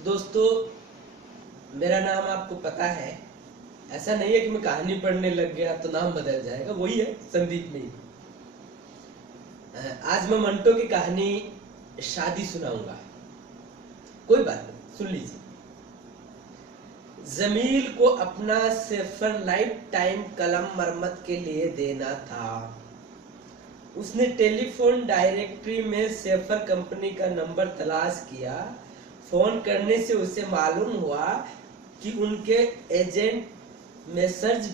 तो दोस्तों, मेरा नाम आपको पता है। ऐसा नहीं है कि मैं कहानी पढ़ने लग गया तो नाम बदल जाएगा, वही है संदीप में। आज मैं मंटो की कहानी शादी सुनाऊंगा। कोई बात नहीं, सुन लीजिए। जमील को अपना सेफर लाइफ टाइम कलम मरम्मत के लिए देना था। उसने टेलीफोन डायरेक्टरी में सेफर कंपनी का नंबर तलाश किया। फोन करने से उसे मालूम हुआ कि उनके एजेंट मेसर्ज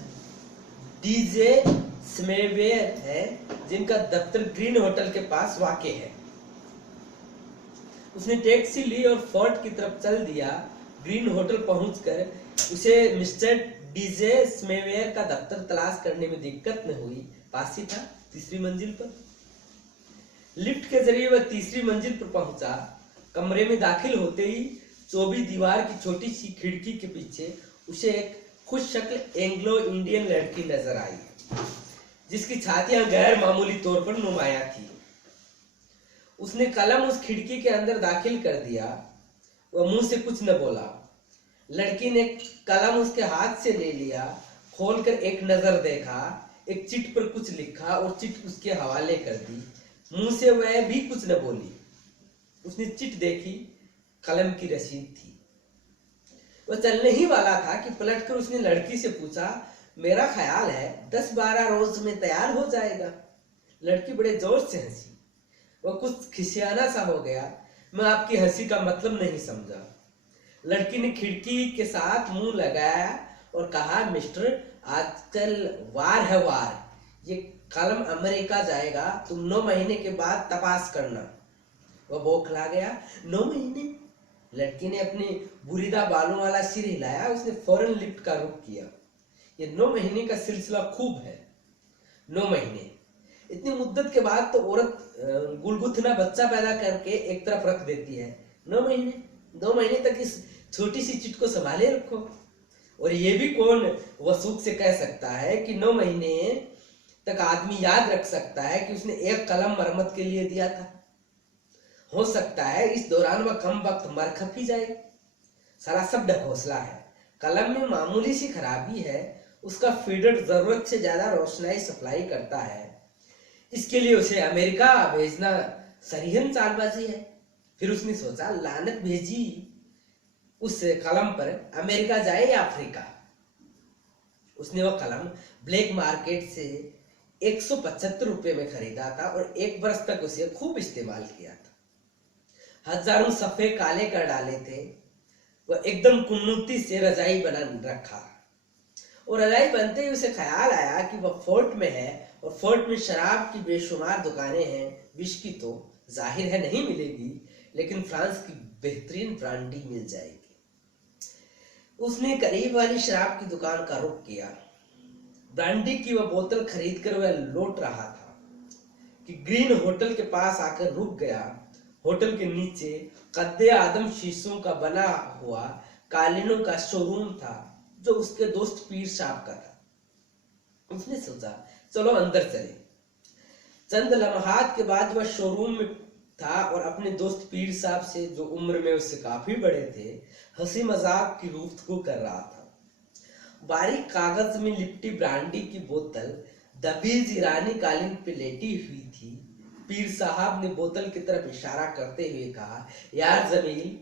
डीजे स्मेवेयर है, जिनका दफ्तर ग्रीन होटल के पास वाक़ है। उसने टैक्सी ली और फोर्ट की तरफ चल दिया। ग्रीन होटल पहुंचकर उसे मिस्टर डीजे स्मेवेयर का दफ्तर तलाश करने में दिक्कत न हुई। पास ही था, तीसरी मंजिल पर। लिफ्ट के जरिए वह तीसरी मंजिल पर पहुंचा। कमरे में दाखिल होते ही चौबी दीवार की छोटी सी खिड़की के पीछे उसे एक खुश शक्ल एंग्लो इंडियन लड़की नजर आई, जिसकी छातियां गैर मामूली तौर पर नुमाया थी। उसने कलम उस खिड़की के अंदर दाखिल कर दिया। वह मुंह से कुछ न बोला। लड़की ने कलम उसके हाथ से ले लिया, खोलकर एक नजर देखा, एक चिट पर कुछ लिखा और चिट उसके हवाले कर दी। मुंह से वह भी कुछ न बोली। उसने चिट देखी, कलम की रसीद थी। वह चलने ही वाला था कि पलटकर उसने लड़की से पूछा, मेरा ख्याल है 10-12 रोज में तैयार हो जाएगा। लड़की बड़े जोर से हंसी। वह कुछ खिसियाना सा हो गया। मैं आपकी हंसी का मतलब नहीं समझा। लड़की ने खिड़की के साथ मुंह लगाया और कहा, मिस्टर, आजकल वार है वार। ये कलम अमेरिका जाएगा, तुम 9 महीने के बाद तपास करना। वह बौखला गया। 9 महीने? लड़की ने अपनी बुरीदा बालों वाला सिर हिलाया। उसने फौरन लिफ्ट का रुख किया। ये 9 महीने का सिलसिला खूब है। 9 महीने, इतनी मुद्दत के बाद तो औरत गुलगुथना बच्चा पैदा करके एक तरफ रख देती है। 9 महीने, 2 महीने तक इस छोटी सी चिट को संभाले रखो। और ये भी कौन वसूख से कह सकता है कि 9 महीने तक आदमी याद रख सकता है कि उसने एक कलम मरम्मत के लिए दिया था। हो सकता है इस दौरान वह कम वक्त मर खप ही जाए। सारा सब ढकोसला है। कलम में मामूली सी खराबी है। उसका फीडर जरूरत से ज्यादा रोशनाई सप्लाई करता है। इसके लिए उसे अमेरिका भेजना सरीहन चालबाजी है। फिर उसने सोचा, लानत भेजी उस कलम पर, अमेरिका जाए या अफ्रीका। उसने वह कलम ब्लैक मार्केट से 175 रुपए में खरीदा था और 1 बरस तक उसे खूब इस्तेमाल किया था। हजारों सफ़े काले कर डाले थे। वह एकदम कुन्नूती से रजाई बना रखा और रजाई बनते ही उसे ख्याल आया कि वह फोर्ट में है और फोर्ट में शराब की बेशुमार दुकानें हैं। विस्की तो जाहिर है नहीं मिलेगी, लेकिन फ्रांस की बेहतरीन ब्रांडी मिल जाएगी। उसने करीब वाली शराब की दुकान का रुख किया। ब्रांडी की वह बोतल खरीदकर वह लौट रहा था कि ग्रीन होटल के पास आकर रुक गया। होटल के नीचे कद्दे आदम शीशों का बना हुआ कालीनों का शोरूम था, जो उसके दोस्त पीर साहब का था। उसने सोचा, चलो अंदर चले। चंद लम्हात के बाद वह शोरूम में था और अपने दोस्त पीर साहब से, जो उम्र में उससे काफी बड़े थे, हंसी मजाक की गुफ्तगू कर रहा था। बारीक कागज में लिपटी ब्रांडी की बोतल दबीज ईरानी कालीन पे लेटी हुई थी। पीर साहब ने बोतल की तरफ इशारा करते हुए कहा, यार जमील,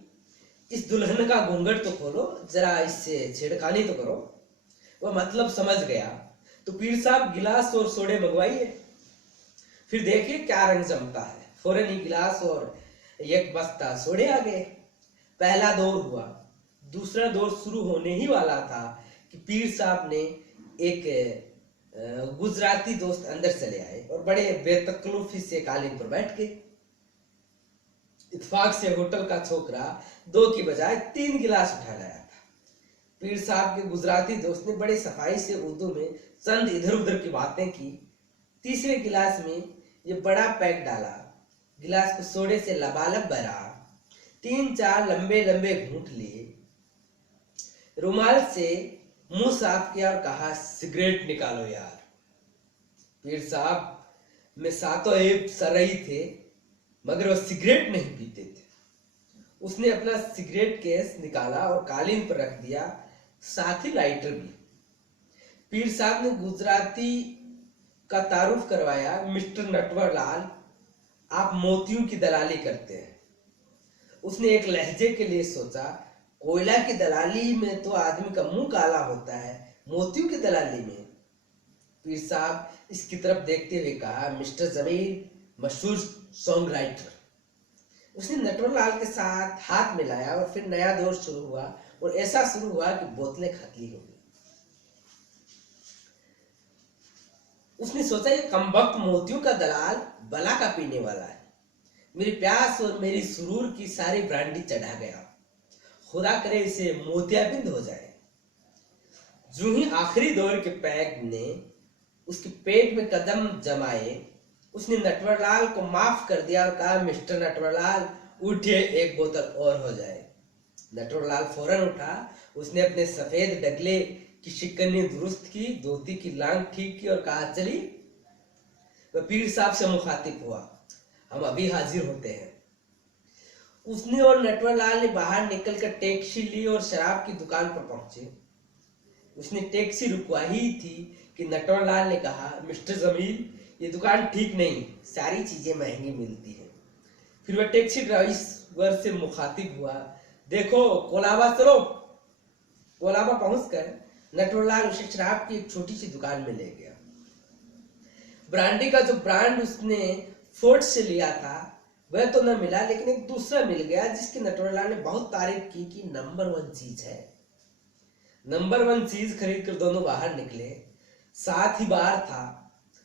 इस दुल्हन का घूंघट तो खोलो, जरा इससे छेड़खानी तो करो। वह मतलब समझ गया। तो पीर साहब गिलास और सोडे मंगवाइए, फिर देखिए क्या रंग जमता है। फौरन ही गिलास और एक बस्ता सोडे आ गए। पहला दौर हुआ। दूसरा दौर शुरू होने ही वाला था कि पीर साहब ने एक गुजराती दोस्त अंदर चले आए और बड़े बेतकल्लुफी से कालीन पर बैठ गए। इत्तेफाक से होटल का छोकरा 2 की बजाय 3 गिलास उठा लाया था। पीर साहब के गुजराती दोस्त ने बड़ी सफाई से उर्दू में चंद इधर उधर की बातें की। तीसरे गिलास में ये बड़ा पैक डाला। गिलास को सोडे से लबालब भरा। 3-4 लंबे लंबे घूंट लिए। रुमाल से मुंह साफ किया और कहा, सिगरेट निकालो यार। पीर साहब में सातों ऐब सरई थे, मगर वह सिगरेट नहीं पीते थे। उसने अपना सिगरेट केस निकाला और कालीन पर रख दिया, साथ ही लाइटर भी। पीर साहब ने गुजराती का तारुफ करवाया। मिस्टर नटवरलाल, आप मोतियों की दलाली करते हैं। उसने एक लहजे के लिए सोचा, कोयला की दलाली में तो आदमी का मुंह काला होता है, मोतियों की दलाली में? पीर साहब इसकी तरफ देखते हुए कहा, मिस्टर जमील मशहूर सॉन्ग राइटर। उसने नटवरलाल के साथ हाथ मिलाया और फिर नया दौर शुरू हुआ, और ऐसा शुरू हुआ कि बोतलें खतली हो गई। उसने सोचा, ये कमबख्त मोतियों का दलाल बला का पीने वाला है। मेरी प्यास और मेरी सुरूर की सारी ब्रांडी चढ़ा गया। खुदा करे इसे मोतियाबिंद हो जाए। जो ही आखिरी दौर के पैग ने उसके पेट में कदम जमाए, उसने नटवरलाल को माफ कर दिया और कहा, मिस्टर नटवरलाल उठिए, एक बोतल और हो जाए। नटवरलाल फौरन उठा। उसने अपने सफेद डगले की शिकनी दुरुस्त की, धोती की लांग ठीक की और कहा, चलिए। वह पीर साहब से मुखातिब हुआ, हम अभी हाजिर होते हैं। उसने और नटवरलाल ने बाहर निकलकर टैक्सी ली और शराब की दुकान पर पहुंचे। उसने टैक्सी रुकवा ही थी कि नटवरलाल ने कहा, मिस्टर जमील, ये दुकान ठीक नहीं, सारी चीजें महंगी मिलती हैं। फिर वह टैक्सी ड्राइवर से मुखातिब हुआ, देखो कोलाबा चलो। कोलाबा पहुंचकर नटवरलाल उसे शराब की एक छोटी सी दुकान में ले गया। ब्रांडी का जो ब्रांड उसने फोर्ट से लिया था वह तो न मिला, लेकिन एक दूसरा मिल गया जिसकी नटवरलाल ने बहुत तारीफ की कि नंबर 1 चीज है। नंबर 1 चीज खरीद कर दोनों बाहर निकले। साथ ही बार था।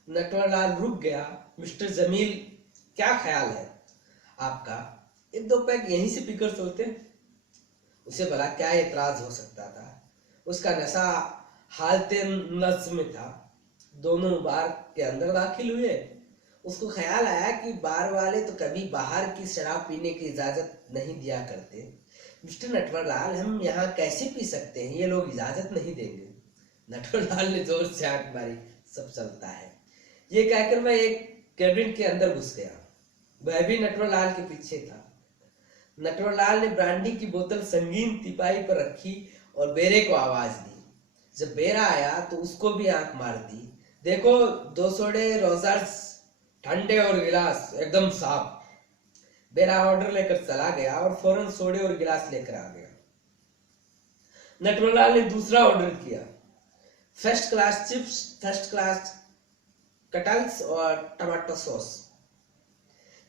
नटवरलाल रुक गया। मिस्टर जमील, क्या ख्याल है आपका? 1-2 पैक यहीं से पीकर सोते। उसे भला क्या एतराज हो सकता था? उसका नशा हालते नज्म में था। दोनों बार के अंदर दाखिल हुए। उसको ख्याल आया कि बार वाले तो कभी बाहर की शराब पीने की इजाजत नहीं दिया करते। मिस्टर नटवरलाल, हम यहाँ कैसे पी सकते हैं? ये लोग इजाजत नहीं देंगे। नटवरलाल ने जोर से आंख मारी, सब चलता है। ये कहकर वह एक कैबिन के अंदर घुस गया। वह भी नटवरलाल के पीछे था। नटवरलाल ने ब्रांडी की बोतल संगीन तिपाही पर रखी और बेरे को आवाज दी। जब बेरा आया तो उसको भी आंख मार दी। देखो, 2 सोडे रोजर्स, ठंडे और गिलास एकदम साफ। बेरा ऑर्डर लेकर चला गया और फौरन सोडे और गिलास लेकर आ गया। नटवरलाल ने दूसरा ऑर्डर किया, first class chips, first class cutlets और टमाटो सॉस।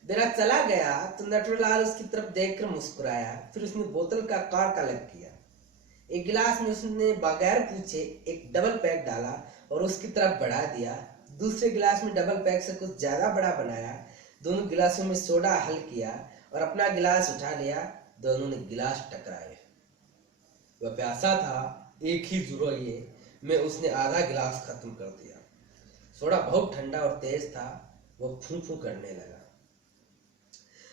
बेरा चला गया तो नटवरलाल उसकी तरफ देखकर मुस्कुराया। फिर उसने बोतल का कॉर्क अलग किया। एक गिलास में उसने बगैर पूछे एक डबल पैक डाला और उसकी तरफ बढ़ा दिया। दूसरे गिलास में डबल पैक से कुछ ज्यादा बड़ा बनाया। दोनों गिलासों में सोडा हल किया और अपना गिलास उठा लिया। दोनों ने गिलास टकराए। वह प्यासा था, एक ही जुर्रिये में उसने आधा गिलास खत्म कर दिया। सोडा बहुत ठंडा और तेज था। वह फू-फू करने लगा।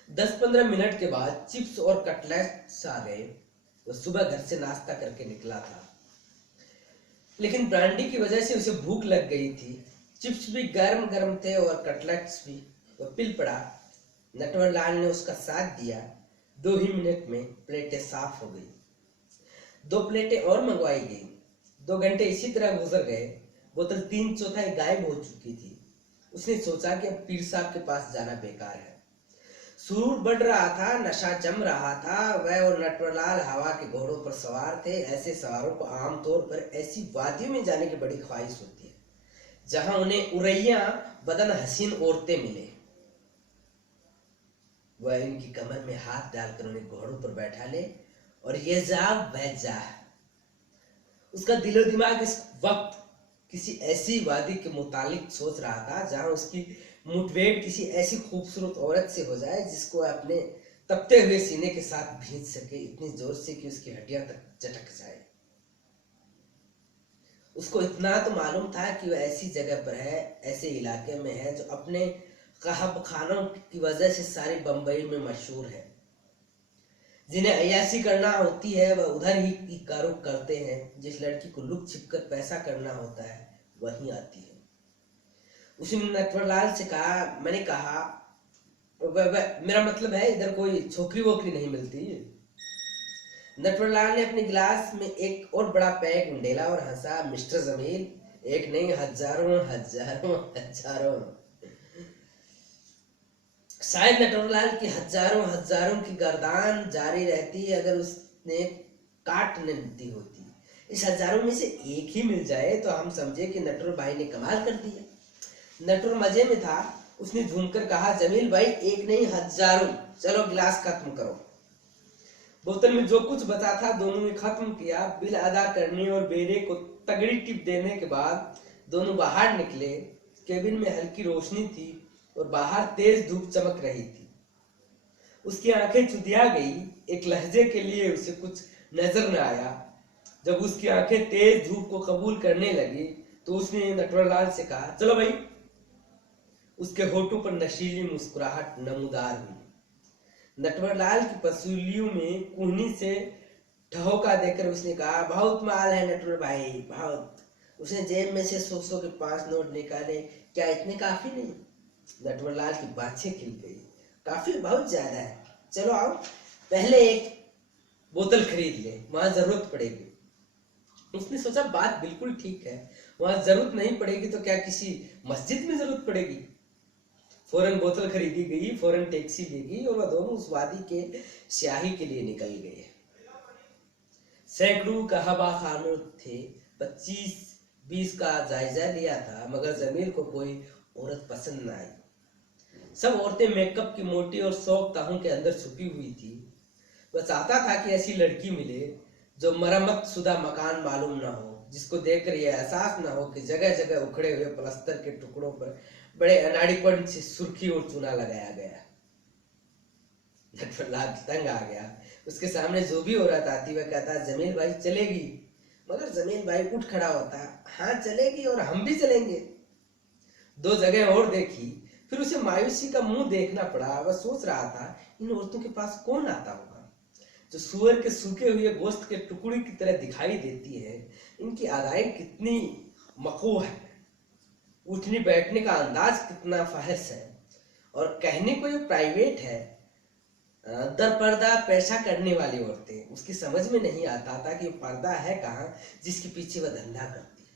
10-15 मिनट के बाद चिप्स और कटलेट्स आ गए। वह सुबह घर से नाश्ता करके निकला था, लेकिन ब्रांडी की वजह से उसे भूख लग गई थी। चिप्स भी गर्म गर्म थे और कटलेट्स भी। वह पिल पड़ा। नटवरलाल ने उसका साथ दिया। 2 ही मिनट में प्लेटें साफ हो गई। 2 प्लेटें और मंगवाई गई। 2 घंटे इसी तरह गुजर गए। बोतल 3/4 गायब हो चुकी थी। उसने सोचा कि अब पीर साहब के पास जाना बेकार है। सुरूर बढ़ रहा था, नशा जम रहा था। वह और नटवरलाल हवा के घोड़ों पर सवार थे। ऐसे सवारों को आमतौर पर ऐसी वादियों में जाने की बड़ी ख्वाहिश होती है जहां उन्हें उरैया बदन हसीन औरतें मिले। वह इनकी कमर में हाथ डालकर उन्हें घोड़ों पर बैठा ले और ये जा वह जा। उसका दिलो दिमाग इस वक्त किसी ऐसी वादी के मुतालिक सोच रहा था जहां उसकी मुठभेड़ किसी ऐसी खूबसूरत औरत से हो जाए जिसको अपने तपते हुए सीने के साथ भींच सके, इतनी जोर से कि उसकी हड्डियां तक चटक जाए। उसको इतना तो मालूम था कि वह ऐसी जगह पर है, ऐसे इलाके में है जो अपने कहब खानों की वजह से सारी बंबई में मशहूर है। जिन्हें अय्यासी करना होती है वह उधर ही का रुख करते हैं। जिस लड़की को लुक छिप कर पैसा करना होता है वहीं आती है। उसने नटवरलाल से कहा, मैंने कहा मेरा मतलब है इधर कोई छोकरी वोकरी नहीं मिलती। नटवरलाल ने अपने गिलास में एक और बड़ा पैक उंडेला और हंसा। मिस्टर जमील, एक नहीं हजारों हजारों हजारों। शायद नटवरलाल की हजारों हजारों की गर्दान जारी रहती अगर उसने काट न दी होती। इस हजारों में से एक ही मिल जाए तो हम समझे कि नटवर भाई ने कमाल कर दिया। नटवर मजे में था। उसने झूमकर कहा, जमील भाई एक नहीं हजारों, चलो गिलास खत्म करो। बोतल में जो कुछ बचा था दोनों ने खत्म किया। बिल अदा करने और बेरे को तगड़ी टिप देने के बाद दोनों बाहर निकले। केबिन में हल्की रोशनी थी और बाहर तेज धूप चमक रही थी। उसकी आंखें चुदिया गई। एक लहजे के लिए उसे कुछ नजर न आया। जब उसकी आंखें तेज धूप को कबूल करने लगी तो उसने नटवरलाल से कहा, चलो भाई। उसके होठों पर नशीली मुस्कुराहट नमूदार हुई। नटवरलाल की पसलियों में कुहनी से ठहोका देकर उसने कहा, बहुत माल है नटवर भाई, बहुत। उसने जेब में से 100 के 5 नोट निकाले। क्या इतने काफी नहीं? नटवरलाल की बातें खिल गई। काफी बहुत ज्यादा है, चलो आओ पहले एक बोतल खरीद ले, वहां जरूरत पड़ेगी। उसने सोचा बात बिल्कुल ठीक है, वहां जरूरत नहीं पड़ेगी तो क्या किसी मस्जिद में जरूरत पड़ेगी। फौरन बोतल खरीदी गई, फौरन टैक्सी ली गई और वह दोनों उस वादी के स्याही के लिए निकल गए। सैकड़ों कहवा खानों थे। 25-20 का जायजा लिया था मगर जमील को कोई औरत पसंद न आई। सब औरतें मेकअप की मोटी और शौक ताहों के अंदर छुपी हुई थी। वह चाहता था कि ऐसी लड़की मिले जो मरम्मत शुदा मकान मालूम ना हो, जिसको देखकर यह एहसास ना हो कि जगह जगह उखड़े हुए प्लास्टर के टुकड़ों पर बड़े अनाड़ीपन से सुर्खी और चूना लगाया गया। नटवरलाल तंग आ गया। उसके सामने जो भी औरत आती वह कहता, जमील भाई चलेगी। मगर जमील भाई उठ खड़ा होता, हाँ चलेगी और हम भी चलेंगे। 2 जगह और देखी, फिर उसे मायूसी का मुंह देखना पड़ा। वह सोच रहा था, इन औरतों के पास कौन आता होगा जो सुअर के सूखे हुए गोश्त के टुकड़े की तरह दिखाई देती है। इनकी अदाएं कितनी मकरूह है, उठने बैठने का अंदाज कितना फहश है, और कहने को ये प्राइवेट है। दर पर्दा पैसा करने वाली औरतें। उसकी समझ में नहीं आता था कि पर्दा है कहाँ जिसके पीछे वह धंधा करती है।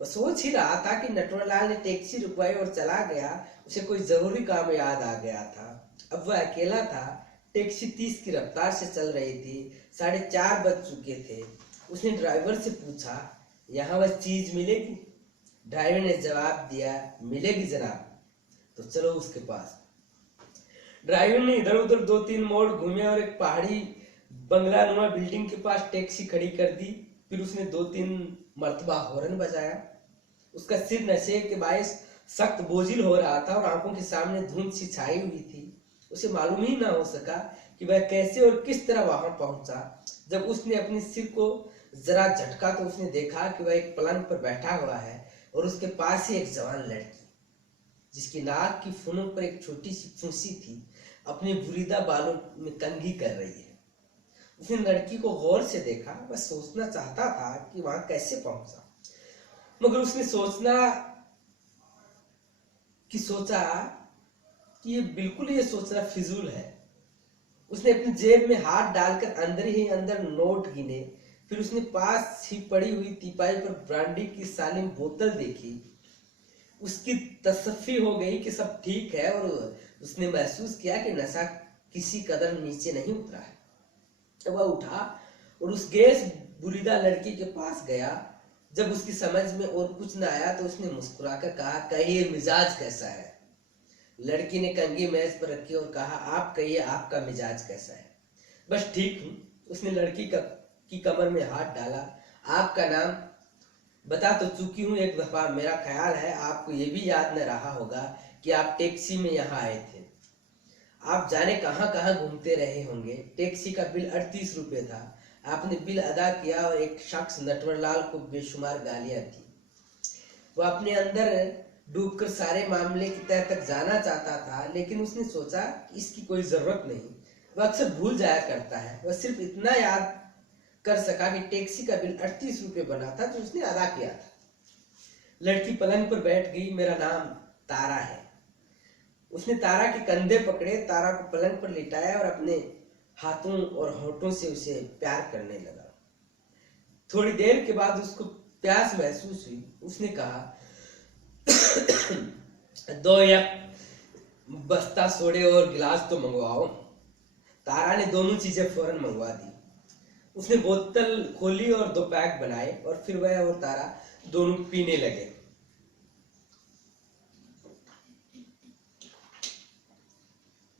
वह सोच ही रहा था कि नटवरलाल ने टैक्सी रुकवाई और चला गया। उसे कोई जरूरी काम याद आ गया था। अब वह अकेला था। टैक्सी 30 की रफ्तार से चल रही थी। 4:30 बज चुके थे। उसने ड्राइवर से पूछा, यहाँ वह चीज मिलेगी? ड्राइवर ने जवाब दिया, मिलेगी जनाब। तो चलो उसके पास। ड्राइवर ने इधर उधर 2-3 मोड़ घूमे और एक पहाड़ी बंगला नुमा बिल्डिंग के पास टैक्सी खड़ी कर दी। फिर उसने 2-3 मर्तबा हॉर्न बजाया। उसका सिर नशे के बायस सख्त बोझिल हो रहा था और आंखों के सामने धुंध सी छाई हुई थी। उसे मालूम ही ना हो सका कि वह कैसे और किस तरह वहां पहुंचा। जब उसने अपने सिर को जरा झटका तो उसने देखा कि वह एक पलंग पर बैठा हुआ है और उसके पास ही एक जवान लड़की, जिसकी नाक की फुनों पर एक छोटी सी फुंसी थी, अपने बुरीदा बालों में कंघी कर रही है। उसने लड़की को गौर से देखा। वह सोचना चाहता था कि वहां कैसे पहुंचा, मगर उसने सोचा कि ये सोचना फिजूल है। उसने अपनी जेब में हाथ डालकर अंदर ही अंदर नोट गिने। फिर उसने पास ही पड़ी हुई टीपाई पर ब्रांडी की सालिम बोतल देखी। उसकी तसफ्फी हो गई कि सब ठीक है और उसने महसूस किया कि नशा किसी कदर नीचे नहीं उतरा है। वह उठा और उस गैस बुरीदा लड़की के पास गया। जब उसकी समझ में और कुछ न आया तो उसने मुस्कुराकर कहा, कहिए मिजाज कैसा है? लड़की ने कंघी मेज पर रखी और कहा, आप कहिए आपका मिजाज कैसा है? बस ठीक हूँ। उसने लड़की की कमर में हाथ डाला। आपका नाम बता तो चुकी हूँ एक दफा। मेरा ख्याल है आपको ये भी याद न रहा होगा कि आप टैक्सी में यहाँ आए थे। आप जाने कहाँ कहाँ घूमते रहे होंगे। टैक्सी का बिल 38 रुपये था। आपने बिल अदा किया और एक शख्स नटवरलाल को बेशुमार गालियां दी। वह अपने अंदर डूबकर सारे मामले की तह तक जाना चाहता था, लेकिन उसने सोचा कि इसकी कोई जरूरत नहीं। वह अक्सर भूल जाया करता है। वह सिर्फ इतना याद कर सका कि टैक्सी का बिल 38 रुपये बना था जो उसने अदा किया था। लड़की पलंग पर बैठ गई। मेरा नाम तारा है। उसने तारा के कंधे पकड़े, तारा को पलंग पर लिटाया और अपने हाथों और होठों से उसे प्यार करने लगा। थोड़ी देर के बाद उसको प्यास महसूस हुई। उसने कहा, 2 या बस्ता सोडे और गिलास तो मंगवाओ। तारा ने दोनों चीजें फौरन मंगवा दी। उसने बोतल खोली और 2 पैक बनाए और फिर वह और तारा दोनों पीने लगे।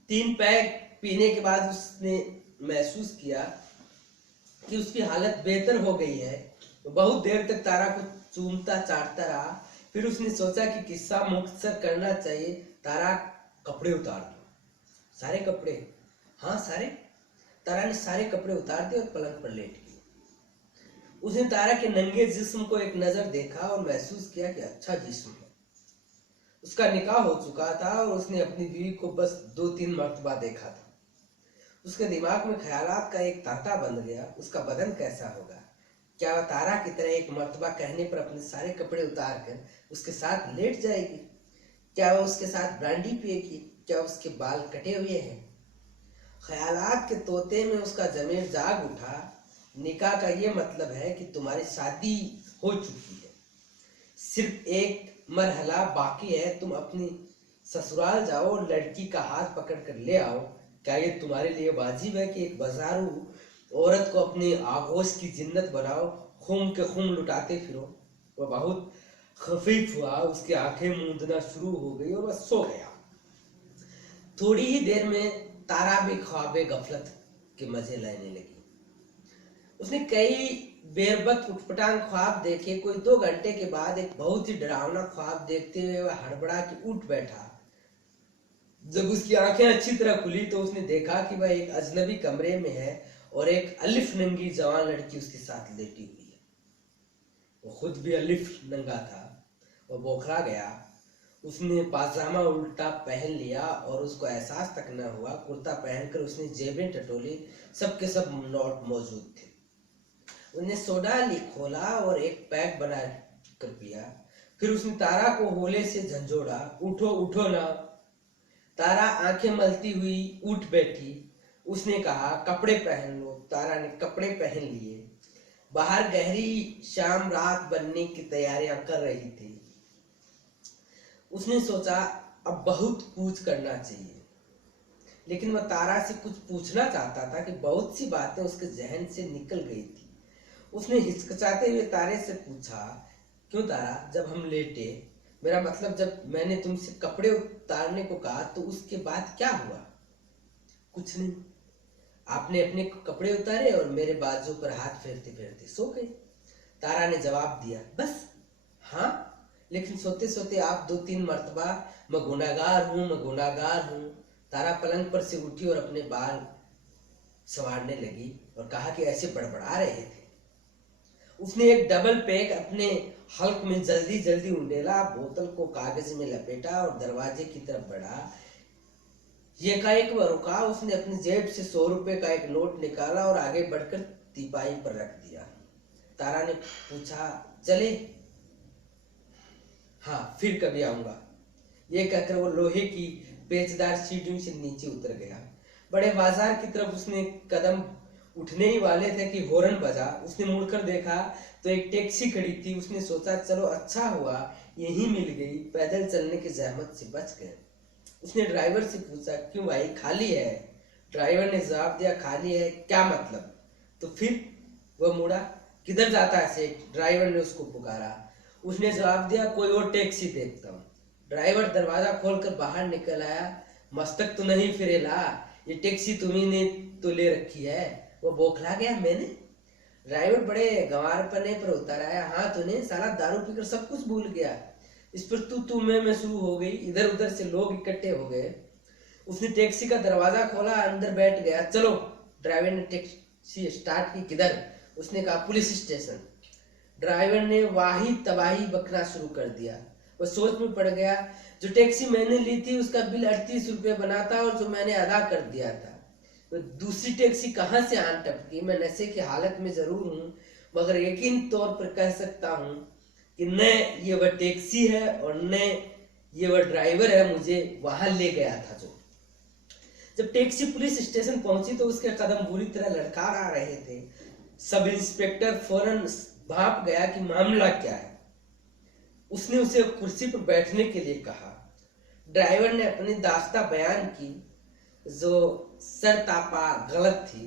तीन पैक पीने के बाद उसने महसूस किया कि उसकी हालत बेहतर हो गई है। तो बहुत देर तक तारा को चूमता चाटता रहा। फिर उसने सोचा कि किस्सा मुख्तसर करना चाहिए। तारा, कपड़े उतार दो। सारे कपड़े? हाँ सारे। तारा ने सारे कपड़े उतार दिए और पलंग पर लेट गई। उसने तारा के नंगे जिस्म को एक नजर देखा और महसूस किया कि अच्छा जिस्म है। उसका निकाह हो चुका था और उसने अपनी बीवी को बस 2-3 मर्तबा देखा था। उसके दिमाग में ख्यालात का एक तांता बंध गया। उसका बदन कैसा होगा? क्या वह तारा की तरह एक मर्तबा कहने पर अपने सारे कपड़े उतार कर उसके साथ लेट जाएगी? क्या वह उसके साथ ब्रांडी पिएगी? क्या उसके बाल कटे हुए हैं? ख्यालात के तोते में उसका ज़मीर जाग उठा। निकाह का ये मतलब है कि तुम्हारी शादी हो चुकी है, सिर्फ एक मरहला बाकी है। तुम अपनी ससुराल जाओ और लड़की का हाथ पकड़ कर ले आओ। क्या ये तुम्हारे लिए वाजिब है कि एक बाजारू औरत को अपनी आगोश की जिन्नत बनाओ, खून के खून लुटाते फिरो? वह बहुत खफीफ हुआ, उसकी आंखें मूंदना शुरू हो गई और वह सो गया। थोड़ी ही देर में तारा भी ख्वाबे गफलत के मजे लेने लगी। उसने कई बेरबत उठपटांग ख्वाब देखे। कोई 2 घंटे के बाद एक बहुत ही डरावना ख्वाब देखते हुए वह हड़बड़ा के उठ बैठा। जब उसकी आंखें अच्छी तरह खुली तो उसने देखा कि वह एक अजनबी कमरे में है और एक अलिफ नंगी जवान लड़की उसके साथ लेटी हुई है। वो खुद भी अलिफ नंगा था। वो बौखला गया। उसने पाजामा उल्टा पहन लिया और उसको एहसास तक न हुआ। कुर्ता पहनकर उसने जेबें टटोली, सबके सब नोट मौजूद थे। उसने सोडा खोला और एक पैक बना कर पिया। फिर उसने तारा को होले से झंझोड़ा, उठो उठो ना। तारा आंखें मलती हुई उठ बैठी। उसने कहा, कपड़े पहन लो। तारा ने कपड़े पहन लिए। बाहर गहरी शाम रात बनने की तैयारियां कर रही थी। उसने सोचा अब बहुत पूछ करना चाहिए, लेकिन वह तारा से कुछ पूछना चाहता था कि बहुत सी बातें उसके जहन से निकल गई थी। उसने हिचकिचाते हुए तारे से पूछा, क्यों तारा, जब हम लेटे, मेरा मतलब जब मैंने तुमसे कपड़े उतारने को कहा तो उसके बाद क्या हुआ? कुछ नहीं, आपने अपने कपड़े उतारे और मेरे बाजू पर हाथ फेरते फेरते सो गए। तारा ने जवाब दिया, बस? हाँ, लेकिन सोते सोते आप 2-3 मर्तबा मैं गुनाहगार हूँ, मैं गुनाहगार हूँ। तारा पलंग पर से उठी और अपने बाल संवारने लगी और कहा कि ऐसे बड़बड़ा रहे थे। उसने एक डबल पैक अपने हल्क में जल्दी जल्दी उंडेला, बोतल को कागज में लपेटा और दरवाजे की तरफ बढ़ा। ये एकाएक वह रुका। उसने अपनी जेब से 100 रुपए का एक नोट निकाला और आगे बढ़कर तीपाई पर रख दिया। तारा ने पूछा, चले? हाँ, फिर कभी आऊंगा। ये कहकर वो लोहे की पेचदार सीढ़ियों से नीचे उतर गया। बड़े बाजार की तरफ उसने कदम उठने ही वाले थे कि हॉर्न बजा। उसने मुड़कर देखा तो एक टैक्सी खड़ी थी। उसने सोचा, चलो अच्छा हुआ यहीं मिल गई, पैदल चलने की जहमत से बच गए। उसने ड्राइवर से पूछा, क्यों भाई, खाली है? ड्राइवर ने जवाब दिया, खाली है? क्या मतलब? तो फिर वह मुड़ा, किधर जाता है सेठ? ड्राइवर ने उसको पुकारा। उसने जवाब दिया, कोई और टैक्सी देखता हूँ। ड्राइवर दरवाजा खोलकर बाहर निकल आया। मस्तक तो नहीं फिरेला, ये टैक्सी तुम्ही ने तो ले रखी है। वो बौखला गया, मैंने? ड्राइवर बड़े गंवारपने पर उतर आया, हाँ तूने, साला दारू पीकर सब कुछ भूल गया। इस पर तू मैं शुरू हो गई। इधर उधर से लोग इकट्ठे हो गए। उसने टैक्सी का दरवाजा खोला, अंदर बैठ गया। चलो। ड्राइवर ने टैक्सी स्टार्ट की। किधर? उसने कहा, पुलिस स्टेशन। ड्राइवर ने वाही तबाही बकना शुरू कर दिया। वह सोच में पड़ गया, जो टैक्सी मैंने ली थी उसका बिल 38 रुपये बना था और जो मैंने अदा कर दिया था। तो दूसरी टैक्सी कहाँ से आन टपकी? मैं नशे की हालत में जरूर हूँ, मगर यकीन तौर पर कह सकता हूँ कि न ये वह टैक्सी है और न ये वह ड्राइवर है मुझे वहां ले गया था। जो जब टैक्सी पुलिस स्टेशन पहुंची तो उसके कदम बुरी तरह लड़खड़ा आ रहे थे। सब इंस्पेक्टर फौरन भाप गया कि मामला क्या है। उसने उसे कुर्सी पर बैठने के लिए कहा। ड्राइवर ने अपनी दास्ता बयान की जो सरतापा गलत थी।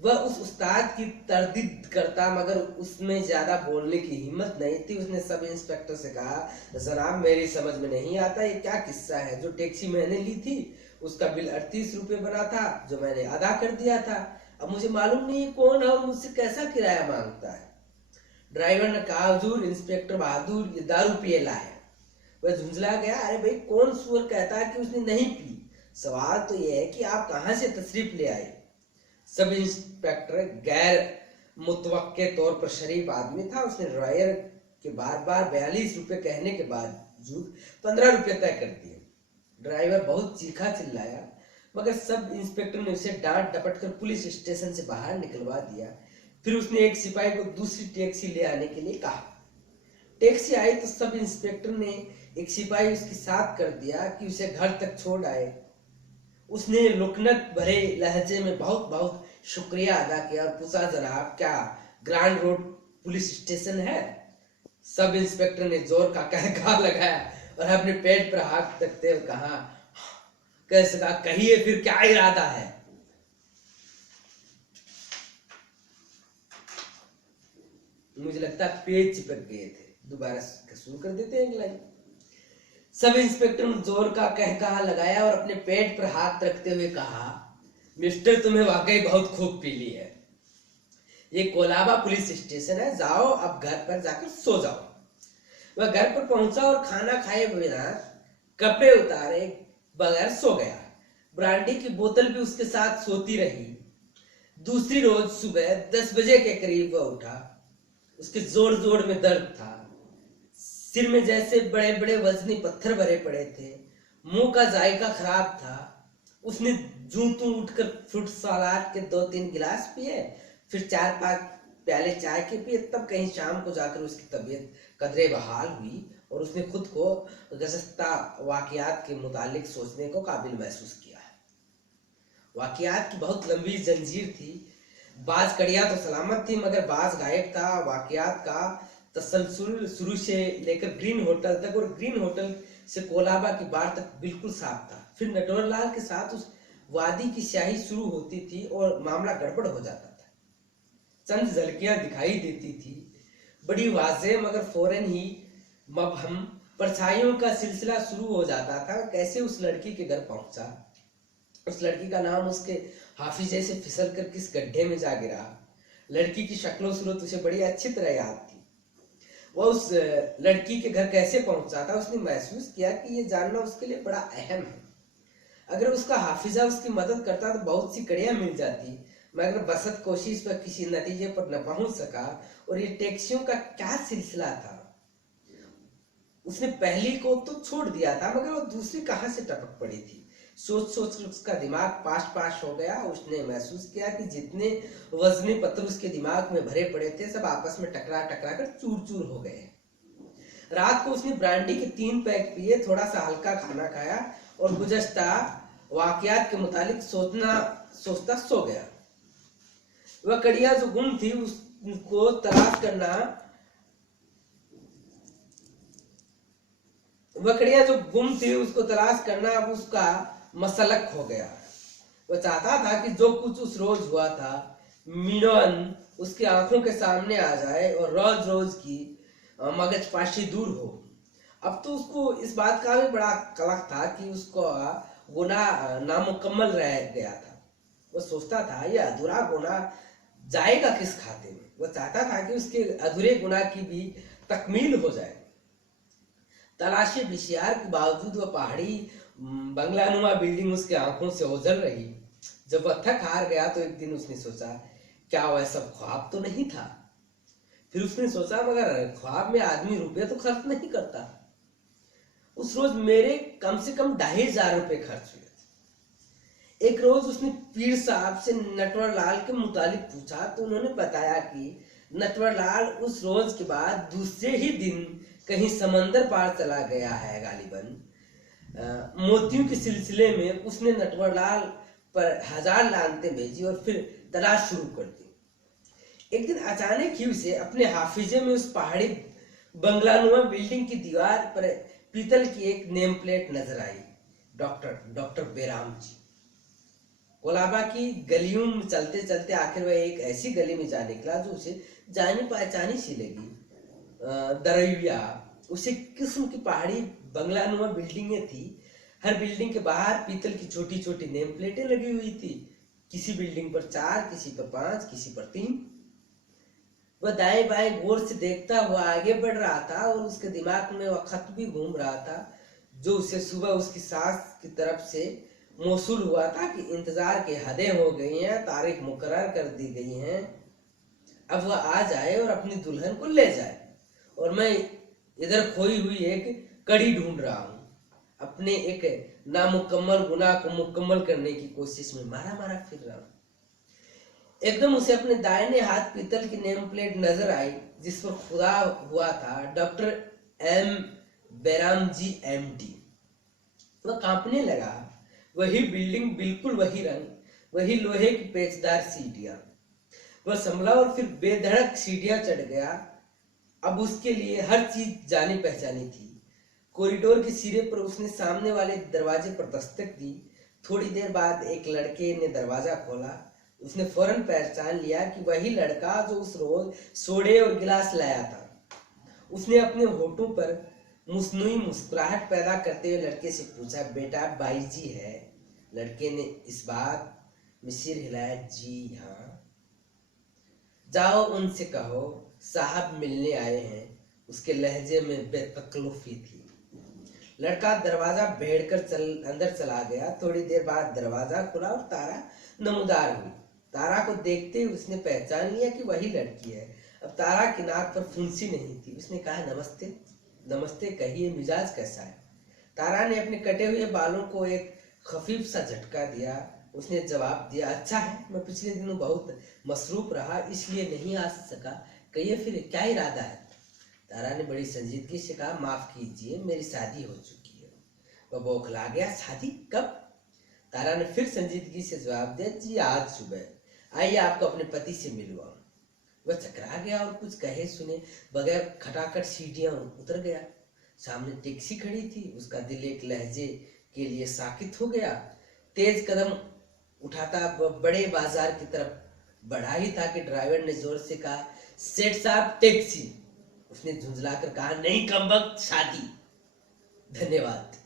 वह उस उस्ताद की तरदीद करता मगर उसमें ज्यादा बोलने की हिम्मत नहीं थी। उसने सब इंस्पेक्टर से कहा, जनाब मेरी समझ में नहीं आता ये क्या किस्सा है। जो टैक्सी मैंने ली थी उसका बिल 38 रुपये बना था जो मैंने अदा कर दिया था। अब मुझे मालूम नहीं कौन है और मुझसे कैसा किराया मांगता है। ड्राइवर ने कहा, हुजूर इंस्पेक्टर बहादुर ये दारू पिएला है। वह झुंझला गया। अरे भाई कौन सुअर कहता है कि उसने नहीं पी। सवाल तो यह है कि आप कहां से तशरीफ ले आए। सब इंस्पेक्टर गैर मुतवक्के तौर पर शरीफ आदमी था। उसने ड्राइवर के बार बार 42 रुपये कहने के बावजूद 15 रुपये तय कर दिए। ड्राइवर बहुत चीखा चिल्लाया मगर सब इंस्पेक्टर ने उसे डांट डपट कर पुलिस स्टेशन से बाहर निकलवा दिया। फिर उसने एक सिपाही को दूसरी टैक्सी ले आने के लिए कहा। टैक्सी आई तो सब इंस्पेक्टर ने एक सिपाही उसके साथ कर दिया कि उसे घर तक छोड़ आए। उसने लुकनत भरे लहजे में बहुत बहुत शुक्रिया अदा किया और पूछा, जनाब क्या ग्रांड रोड पुलिस स्टेशन है। सब इंस्पेक्टर ने जोर का कहका लगाया और अपने पेट पर हाथ रखते हुए कहा, कैसे कहा, कहिए फिर क्या इरादा है। मुझे लगता है पेज चिपक गए थे। दोबारा शुरू कर देते हैं एक लाइन। सब इंस्पेक्टर ने जोर का कहका लगाया और अपने पेट पर हाथ रखते हुए कहा, मिस्टर तुम्हें वाकई बहुत खूब पी ली है। ये कोलाबा पुलिस स्टेशन है, जाओ अब घर पर जाकर सो जाओ। वह घर पर पहुंचा और खाना खाए बिना कपड़े उतारे बगैर सो गया। ब्रांडी की बोतल भी उसके साथ सोती रही। दूसरी रोज सुबह 10 बजे के करीब वह उठा। उसके जोड़ जोड़ में दर्द था। सिर में जैसे बड़े बड़े वजनी पत्थर भरे पड़े थे। मुंह का जायका खराब था। उसने जूं तू उठकर फ्रूट सलाद के 2-3 गिलास पिए, फिर 4-5 प्याले चाय के पिए। तब कहीं शाम को जाकर उसकी तबीयत कदरे बहाल हुई और उसने खुद को गुज़श्ता वाकयात के मुतालिक सोचने को काबिल महसूस किया। वाकयात की बहुत लंबी जंजीर थी। बाज कड़िया तो सलामत थी मगर बाज गायब था। वाकयात का तसलसल शुरू से लेकर ग्रीन होटल तक और ग्रीन होटल से कोलाबा की बार तक बिल्कुल साफ था। फिर नटवरलाल के साथ उस वादी की स्याही शुरू होती थी और मामला गड़बड़ हो जाता था। चंद झलकियां दिखाई देती थी, बड़ी वाज़ेह मगर फौरन ही मबहम परछाइयों का सिलसिला शुरू हो जाता था। कैसे उस लड़की के घर पहुंचा, उस लड़की का नाम उसके हाफिजे से फिसल कर किस गड्ढे में जा गिरा। लड़की की शक्लो सूरत उसे बड़ी अच्छी तरह याद थी। वह उस लड़की के घर कैसे पहुंचा था। उसने महसूस किया कि यह जानना उसके लिए बड़ा अहम है। अगर उसका हाफिजा उसकी मदद करता तो बहुत सी कड़ियां मिल जाती, मगर बसत कोशिश पर किसी नतीजे पर न पहुंच सका। और ये टैक्सियों का क्या सिलसिला था। उसने पहली को तो छोड़ दिया था मगर वो दूसरी कहां से टपक पड़ी थी। सोच सोच कर उसका दिमाग पाश हो गया। उसने महसूस किया कि जितने वजनी पत्थर उसके दिमाग में भरे पड़े थे सब आपस में टकरा टकरा कर चूर चूर हो गए। रात को उसने ब्रांडी के 3 पैक पिए, थोड़ा सा हल्का खाना खाया और गुज़श्ता वाकयात के मुतालिक सोचता सो गया। वह कड़िया जो गुम थी उसको तलाश करना उसको तलाश करना अब उसका मसलक हो गया। वह चाहता था कि जो कुछ उस रोज हुआ था मिनोन उसकी आंखों के सामने आ जाए और रोज रोज की मगजपाशी दूर हो। अब तो उसको इस बात का भी बड़ा कलक था कि उसको गुनाह नामुकम्मल रह गया था। वो सोचता था यह अधूरा गुनाह जाएगा किस खाते में। वो चाहता था कि उसके अधूरे गुनाह की भी तकमील हो जाए। तलाशी बिशियार के बावजूद वह पहाड़ी बंगलानुमा बिल्डिंग उसके आंखों से ओझल रही। जब वह थक हार गया तो एक दिन उसने सोचा, क्या वह सब ख्वाब तो नहीं था। फिर उसने सोचा, मगर ख्वाब में आदमी रुपये तो खर्च नहीं करता। उस रोज मेरे कम से कम 2500 रुपये खर्च हुए थे। एक रोज उसने पीर साहब से नटवरलाल के मुतालिक पूछा तो उन्होंने बताया कि नटवरलाल उस रोज के बाद दूसरे ही दिन कहीं समंदर पार चला गया है गालिबन। मोतियों के सिलसिले में उसने नटवरलाल पर 1000 लानतें भेजी और फिर तलाश शुरू कर दी। एक दिन अचानक ही उसे अपने हाफिजे में उस पहाड़ी बंगलानुमा बिल्डिंग की दीवार पर पीतल की एक नेम प्लेट नजर आई, डॉक्टर बेराम जी। कोलाबा की गलियों में चलते चलते आखिर वह एक ऐसी गली में जा निकला जो उसे जानी पहचानी सी लगी। दरैया उसे किस्म की पहाड़ी बंगलानुमा बिल्डिंगें थी। हर बिल्डिंग के बाहर पीतल की छोटी छोटी नेम प्लेटें लगी हुई थी। किसी बिल्डिंग पर 4, किसी पर 5, किसी पर 3। वह दाएं बाएं गौर से देखता हुआ आगे बढ़ रहा था और उसके दिमाग में वह खत भी घूम रहा था जो उसे सुबह उसकी सास की तरफ से मौसूल हुआ था कि इंतजार की हदें हो गई हैं, तारीख मुकर्रर कर दी गई हैं, अब वह आ जाए और अपनी दुल्हन को ले जाए। और मैं इधर खोई हुई एक कड़ी ढूंढ रहा हूं, अपने एक नामुकम्मल गुनाह को मुकम्मल करने की कोशिश में मारा मारा फिर रहा हूं। एकदम उसे अपने दाहिने हाथ पीतल की नेम प्लेट नजर आई जिस पर खुदा हुआ था डॉक्टर एम बेराम जी MD। वह कांपने लगा। वही बिल्डिंग, बिल्कुल वही रंग, वही लोहे की पेचदार सीढ़ियां। वह संभला और फिर बेधड़क सीढ़ियां चढ़ गया। अब उसके लिए हर चीज जानी पहचानी थी। कॉरिडोर के सिरे पर उसने सामने वाले दरवाजे पर दस्तक दी। थोड़ी देर बाद एक लड़के ने दरवाजा खोला। उसने फौरन पहचान लिया कि वही लड़का जो उस रोज सोडे और गिलास लाया था। उसने अपने होठों पर मुस्नुई मुस्कुराहट पैदा करते हुए लड़के से पूछा, बेटा बाई जी है? लड़के ने इस बात में सिर हिलाया, जी हाँ। जाओ उनसे कहो साहब मिलने आए हैं। उसके लहजे में बेतकल्लुफी थी। लड़का दरवाजा भेड़कर अंदर चला गया। थोड़ी देर बाद दरवाजा खुला और तारा नमूदार हुई। तारा को देखते ही उसने पहचान लिया कि वही लड़की है। अब तारा की नाक पर फुंसी नहीं थी। उसने कहा, नमस्ते। नमस्ते, कहिए मिजाज कैसा है? तारा ने अपने कटे हुए बालों को एक खफीफ सा झटका दिया। उसने जवाब दिया, अच्छा है, मैं पिछले दिनों बहुत मसरूफ रहा इसलिए नहीं आ सका। कहिए फिर क्या इरादा है? तारा ने बड़ी संजीदगी से कहा, माफ कीजिए, मेरी शादी हो चुकी है। वह बौखला गया, शादी कब? तारा ने फिर संजीदगी से जवाब दिया, जी आज सुबह। आइए आपको अपने पति से मिलवाऊं। वह चकरा गया और कुछ कहे सुने बगैर खटाखट सीढ़ियां उतर गया। सामने टैक्सी खड़ी थी। उसका दिल एक लहजे के लिए साकित हो गया। तेज कदम उठाता बड़े बाजार की तरफ बढ़ा ही था कि ड्राइवर ने जोर से कहा, सेठ साहब टैक्सी। उसने झुंझलाकर कहा, नहीं कमबख्त, शादी। धन्यवाद।